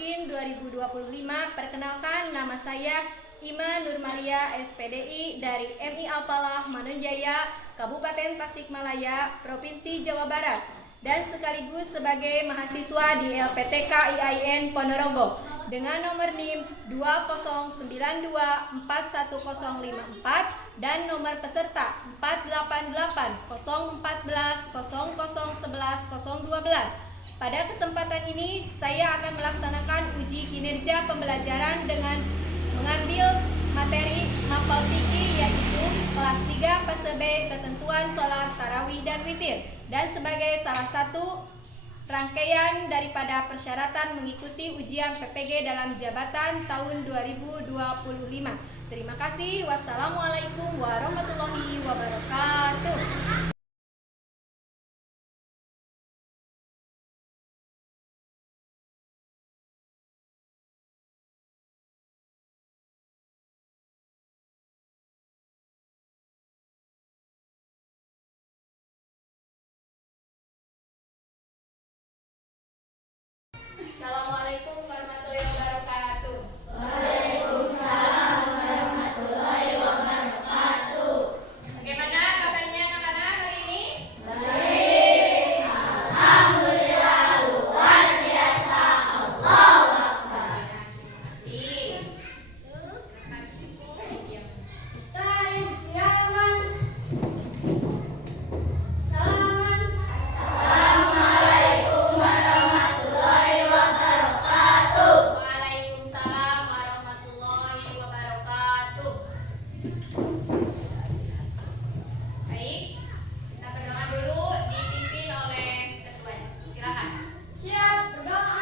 Miskin 2025. Perkenalkan, nama saya Ima Nurmalia SPDI dari MI Alpalah Manunjaya, Kabupaten Tasikmalaya, Provinsi Jawa Barat, dan sekaligus sebagai mahasiswa di LPTK IAIN Ponorogo dengan nomor NIM 2092410054 dan nomor peserta 4880140110012. Pada kesempatan ini saya akan melaksanakan uji kinerja pembelajaran dengan mengambil materi mapel fikih, yaitu kelas 3 fase B, ketentuan sholat tarawih dan witir, dan sebagai salah satu rangkaian daripada persyaratan mengikuti ujian PPG dalam jabatan tahun 2025. Terima kasih. Wassalamualaikum warahmatullahi wabarakatuh. Assalamualaikum warahmatullahi wabarakatuh. Waalaikumsalam warahmatullahi wabarakatuh. Bagaimana kabarnya anak-anak hari ini? Baik, alhamdulillah, luar biasa. Allahu Akbar. Terima kasih. Ustaz, jangan. Salaman. Assalamualaikum warahmatullahi wabarakatuh. Waalaikumsalam warahmatullahi wabarakatuh. Baik, kita berdoa dulu dipimpin oleh ketuanya. Silakan. Siap, berdoa.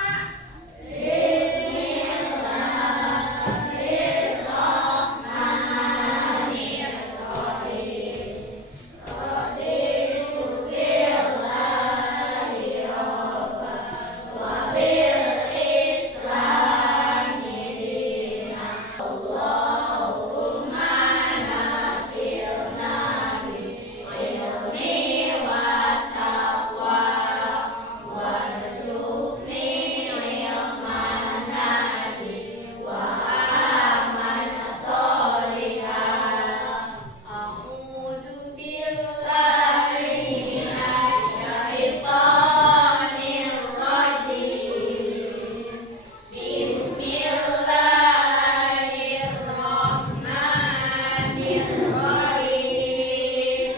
A'udzu billahi minasyaitonir rajim. Bismillahirrahmanirrahim.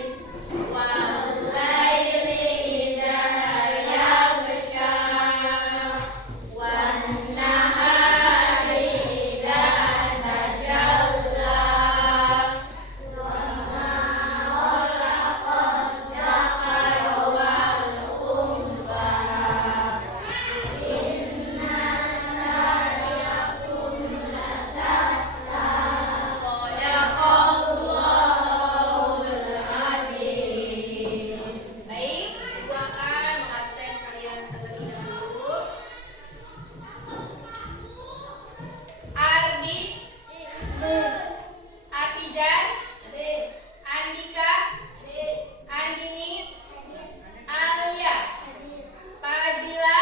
Wal-laili idza yaghsha wan-nahari idza tajalla. Baik, Ibu akan mengabsen kalian terlebih dahulu. Ardi, Atijan, Andika, Andini, Alia, Fazila,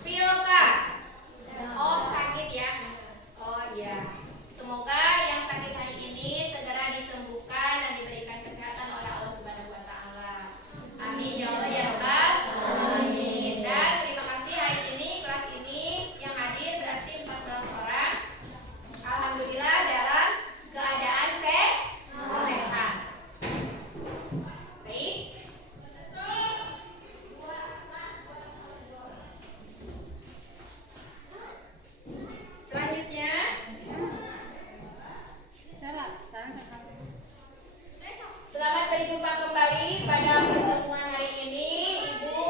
Pilka. Oh, sakit ya? Oh iya. Semoga yang sakit hari ini segera disembuhkan dan diberikan kesehatan oleh Allah Subhanahu wa taala. Amin ya Allah ya Rabbal alamin. Dan terima kasih hari ini kelas ini yang hadir berarti 14 orang. Alhamdulillah dalam keadaan sehat. Baik. Selanjutnya selamat berjumpa kembali pada pertemuan hari ini. Ibu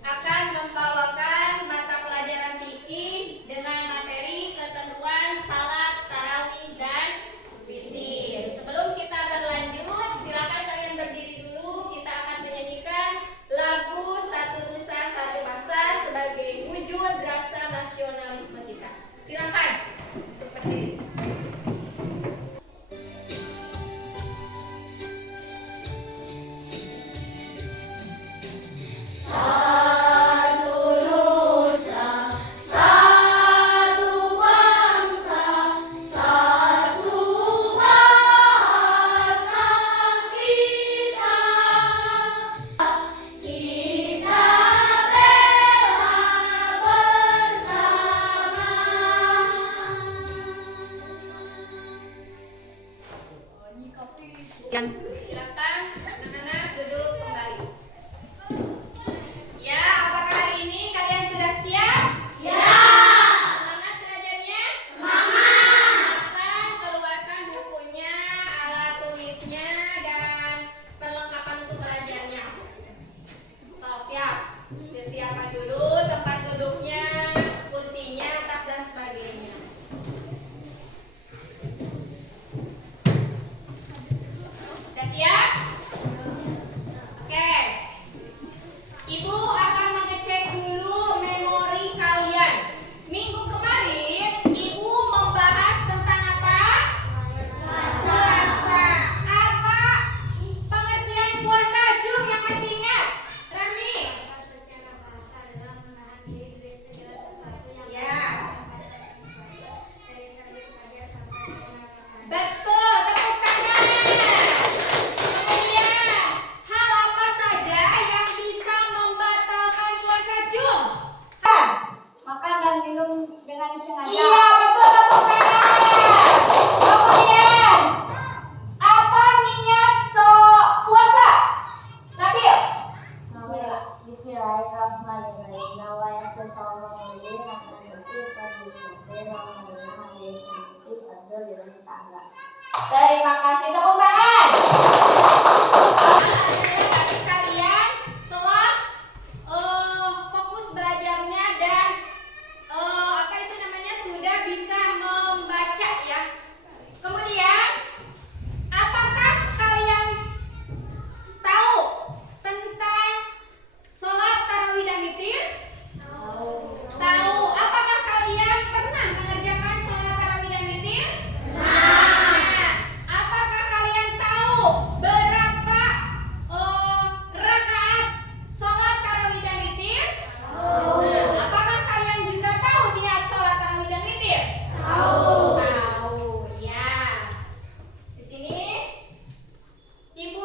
akan membawakan mata pelajaran fikih dengan materi ketentuan salat tarawih dan witir. Sebelum kita berlanjut, silakan kalian berdiri dulu. Kita akan menyanyikan lagu Satu Nusa Satu Bangsa sebagai wujud rasa nasionalisme kita. Silakan untuk berdiri. Satu nusa, satu Yang Silakan anak-anak duduk kembali. Ya, apakah hari ini kalian sudah siap? Ya. Semangat belajarnya? Semangat. Silakan keluarkan bukunya, alat tulisnya, dan perlengkapan untuk belajarnya. So, siap. Siapkan dulu tempat duduknya, kursinya, tas dan sebagainya. Sudah siap? Oke. Ibu akan mengecek dulu memori kalian. Minggu kemarin Ibu membahas tentang apa? Puasa. Apa pengertian puasa? Jum yang masih ingat? Rami? Ya. Betul, tepuk tangan. Kemudian, hal apa saja yang bisa membatalkan puasa Jum? Makan dan minum dengan sengaja. Iya, betul, tepuk tangan. Kemudian, apa niat puasa? Nabil? Bismillahirrahmanirrahim. Nawaitu shauma mulia akan Terima kasih, tepuk tangan. Tadi kalian telah fokus belajarnya dan apa itu namanya sudah bisa membaca ya. Kemudian, apakah kalian tahu tentang sholat tarawih dan witir? Tahu. Apakah kalian pernah mengerjakan sholat tarawih dan witir? Nah, apakah kalian tahu berapa rakaat sholat tarawih dan witir? Nah, apakah kalian juga tahu niat sholat tarawih dan witir? Tahu. Ya. Di sini Ibu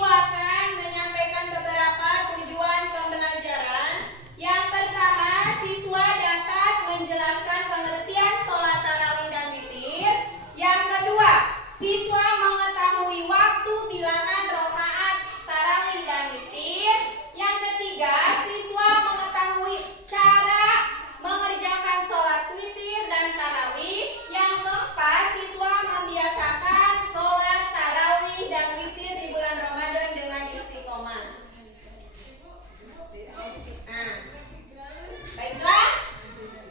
akan menyampaikan beberapa tujuan pembelajaran. Yang pertama, siswa dapat menjelaskan pengertian sholat tarawih dan witir. Yang kedua, siswa mengetahui waktu bilangan rakaat tarawih dan witir. Yang ketiga, siswa mengetahui cara mengerjakan sholat witir dan tarawih. Yang keempat, siswa membiasakan sholat tarawih dan witir di bulan Ramadan dengan istiqomah. Nah, baiklah.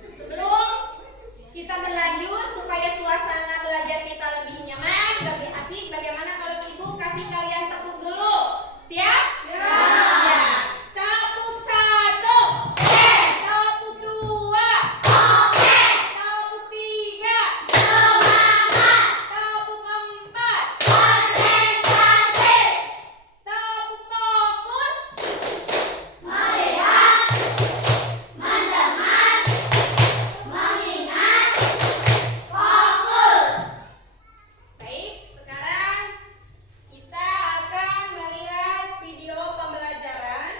Sebelum kita berlanjut supaya suasana belajar kita lebih nyaman, lebih asik, bagaimana kalau Ibu kasih kalian tepuk dulu? Siap? Siap. Tepuk 1. Tepuk 2. Tepuk 3. Tepuk 4. Tepuk fokus. Baik, sekarang kita akan melihat video pembelajaran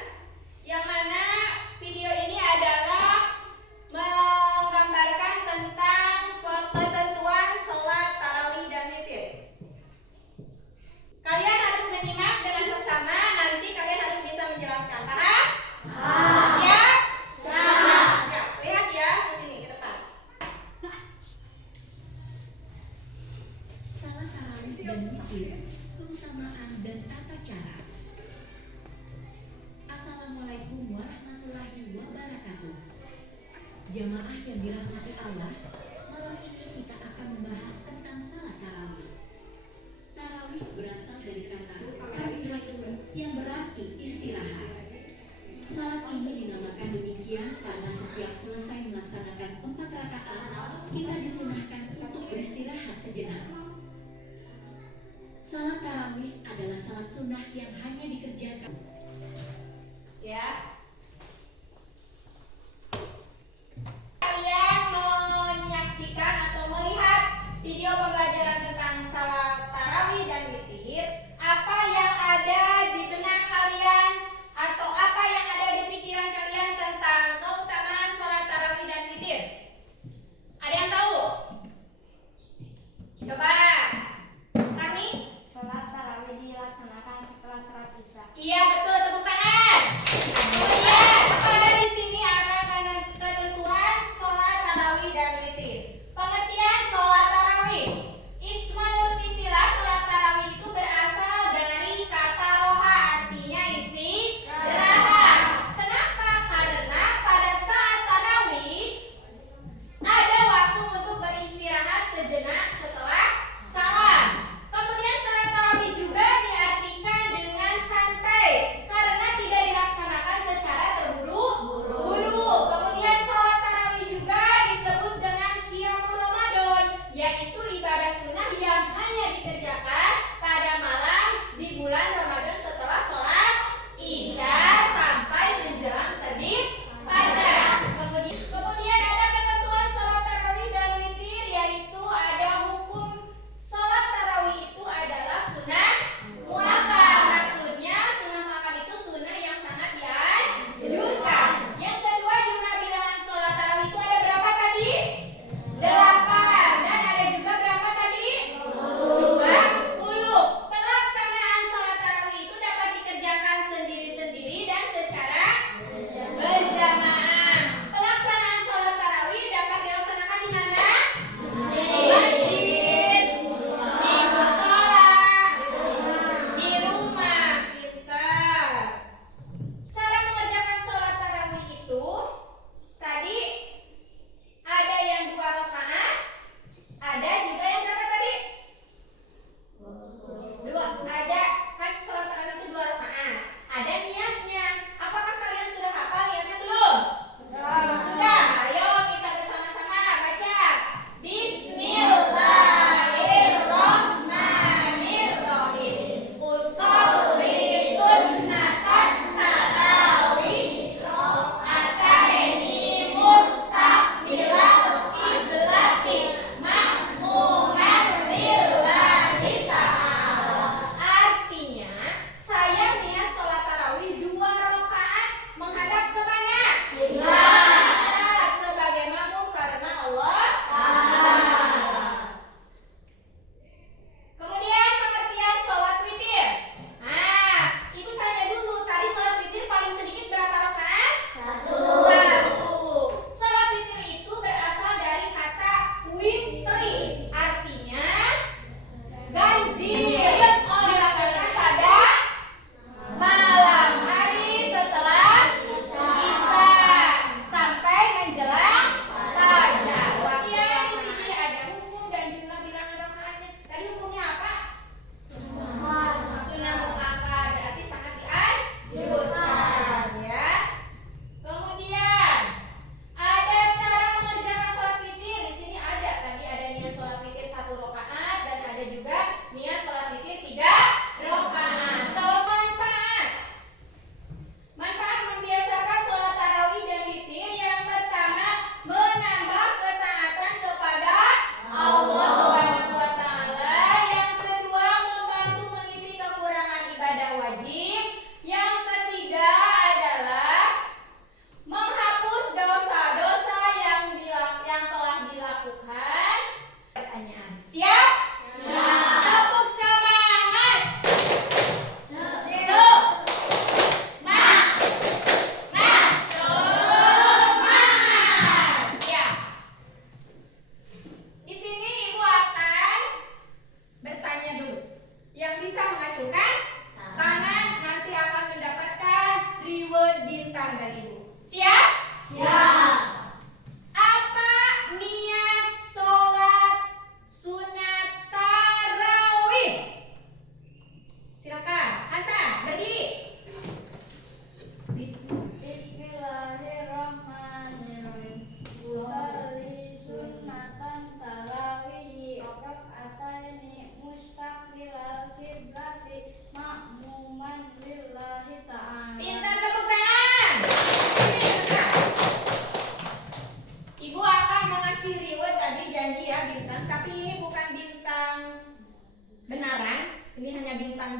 yang mana video ini adalah menggambarkan tentang ketentuan sholat tarawih dan witir. Kalian harus menyimak dengan seksama, nanti kalian harus bisa menjelaskan. Paham? Siap? Siap. Lihat ya ke sini, ke depan. Salat tarawih dan witir, keutamaan dan tata cara. Assalamualaikum warahmatullahi wabarakatuh. Jamaah yang dirahmati Allah, malam ini kita akan membahas tentang salat tarawih. Tarawih berasal dari kata tarawih yang berarti istirahat. Salat ini dinamakan demikian karena setiap selesai melaksanakan 4 rakaat, kita disunahkan untuk beristirahat sejenak. Salat tarawih adalah salat sunnah yang hanya dikerjakan. Ya. Kalian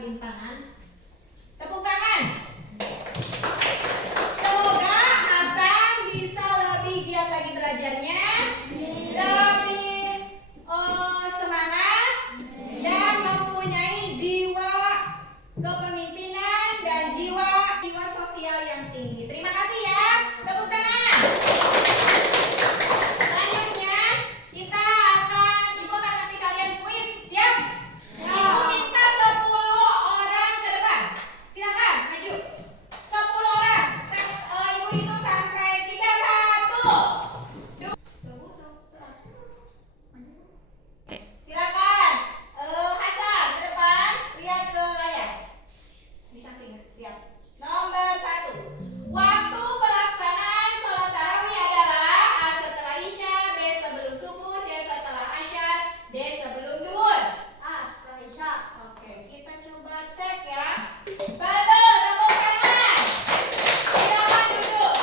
cium tangan. Tepuk tangan. Semoga Hasan bisa lebih giat lagi belajarnya, lebih semangat, dan mempunyai jiwa kepemimpinan dan jiwa sosial yang tinggi. Terima kasih ya. Tepuk tangan. Selanjutnya kita Ibu akan kasih kalian kuis. Siap? Ibu minta 10 orang ke depan. Silakan maju. 10 orang. Ibu hitung sampai 3. 1. Silakan. Hasan ke depan, lihat ke layar. Di samping, siap. Nomor 1. Waktu pelaksanaan sholat tarawih adalah A setelah Isya, B sebelum subuh, C setelah Asyar, D sebelum duhur. setelah Isya. Oke, kita coba cek ya. Betul, tepuk tangan. Silakan duduk.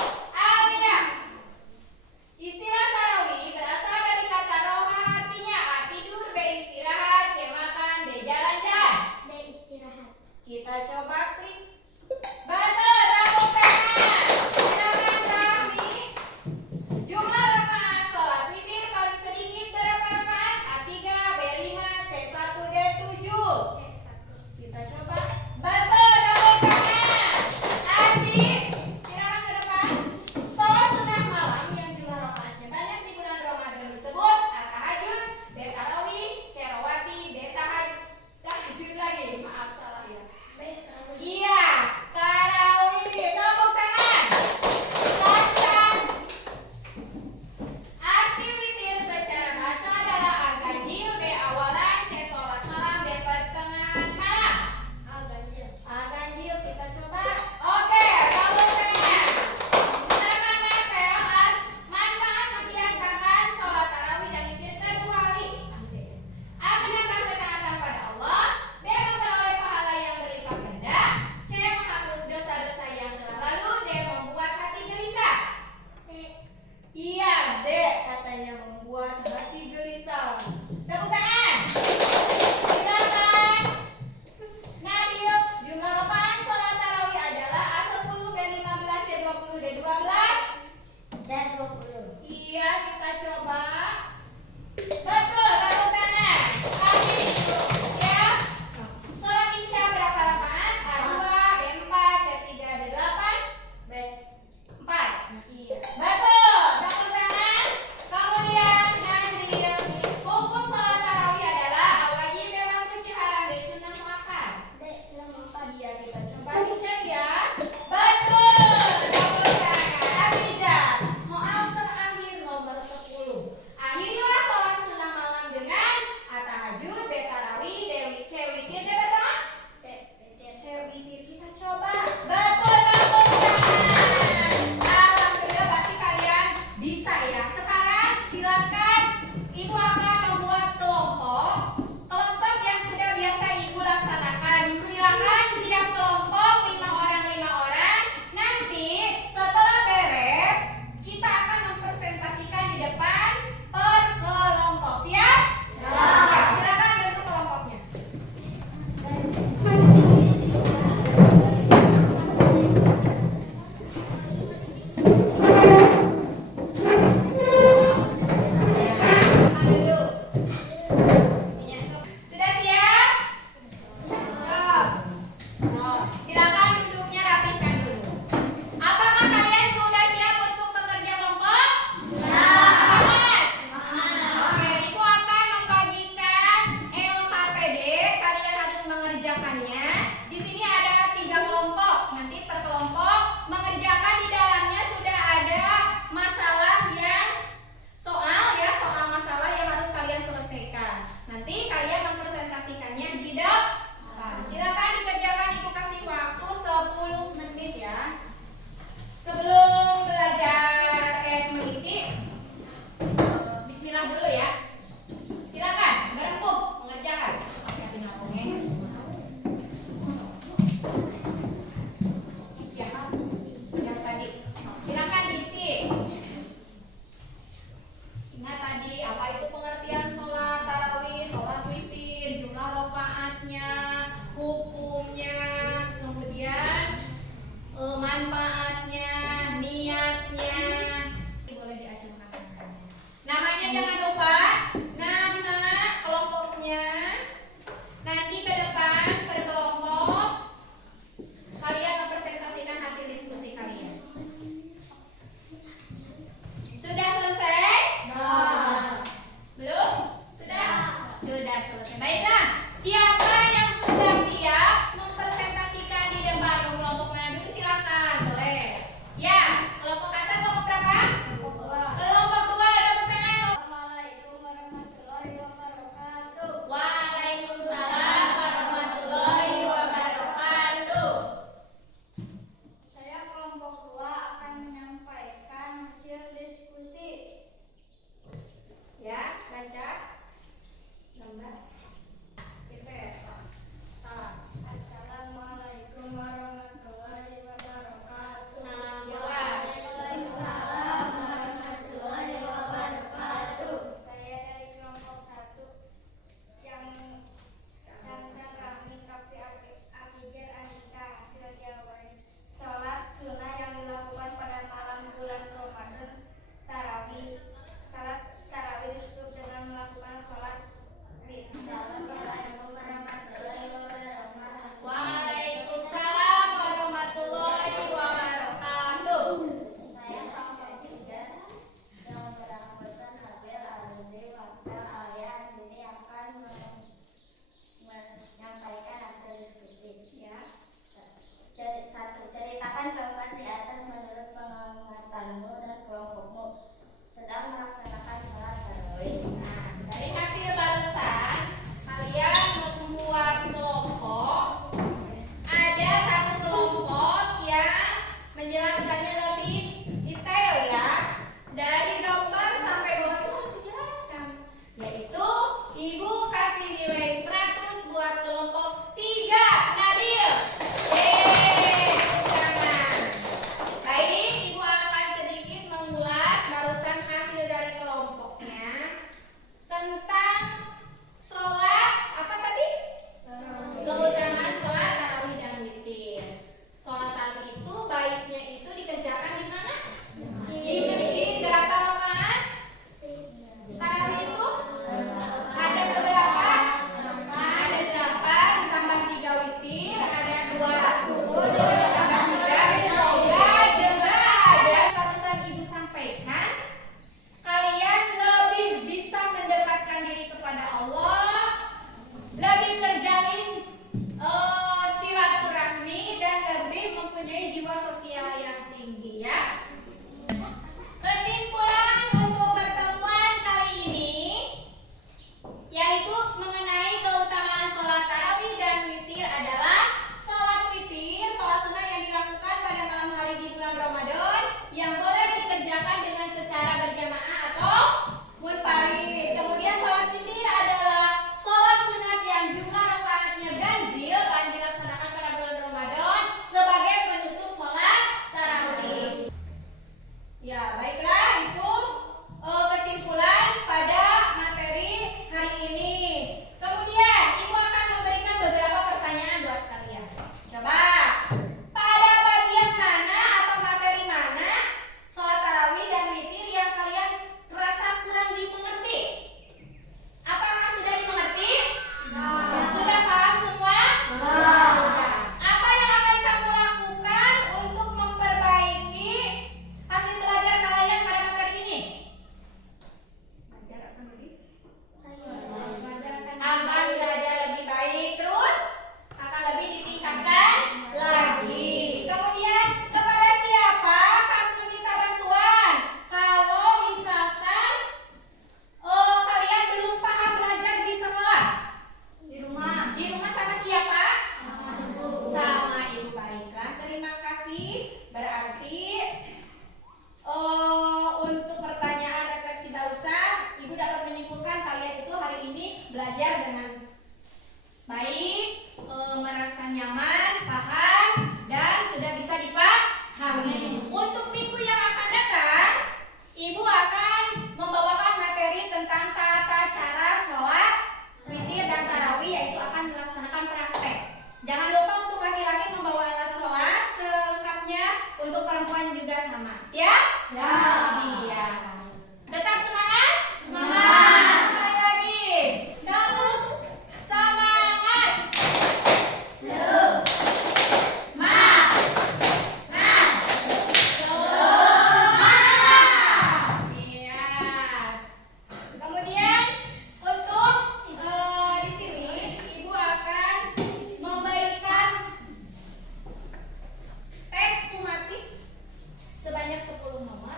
10 nomor